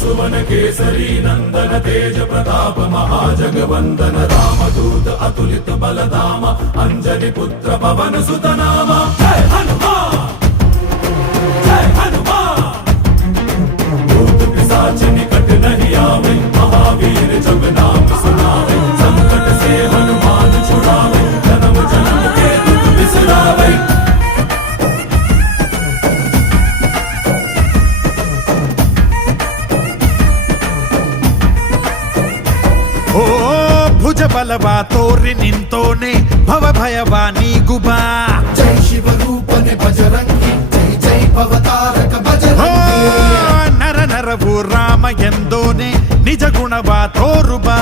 सुवन केसरी नंदन तेज प्रताप महाजगवंदन रामदूत अतुलित बलधाम अंजनी पुत्र पवन सुत नाम जय हनुमान जय हनुमान। भूत पिशाच निकट नहीं आवे महावीर जब नाम सुनावे संकट से हनुमान छुड़ावे जन्म जन्म के दुख बिसरावे। ಓ ಭುಜ ಬಲವಾ ತೋರಿ ನಿಂತೋನೆ ಭವ ಭಯವಾ ನೀಗುಬಾ ಜೈ ಶಿವ ರೂಪನೆ ಬಜರಂಗಿ ಜೈ ಜೈ ಭವತಾರಕ ಬಜರಂಗಿ ನರ ನರವು ರಾಮ ಎಂದೋನೆ ನಿಜ ಗುಣವಾ ತೋರುಬಾ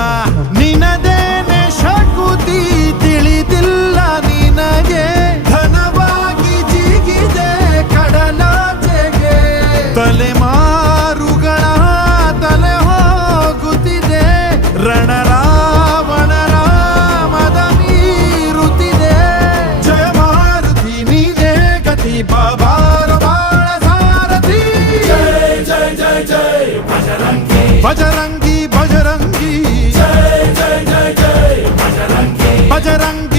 ನಿನದೇನೆ ಶಕುತಿ ತಿಳಿದಿಲ್ಲ ನಿನಗೆ ಘನವಾಗಿ ಜಿಗಿದೆ ಕಡಲಾಚೆಗೆ ತಲೆಮಾರುಗಳ ತಲೆ ಹೋಗುತ್ತಿದೆ ರಣರಾವಣರ ಮದ ಮೀರುತ್ತಿದೆ ಜಯ ಮಾರುತಿ ನೀನೇ ಗತಿ ಬಾಬಾರ ಬಾಳ ಸಾರಥಿ जय जय जय जय बजरंगी ಬಜರಂಗಿ ಬಜರಂಗಿ जय जय जय जय बजरंगी ಬಜರಂಗಿ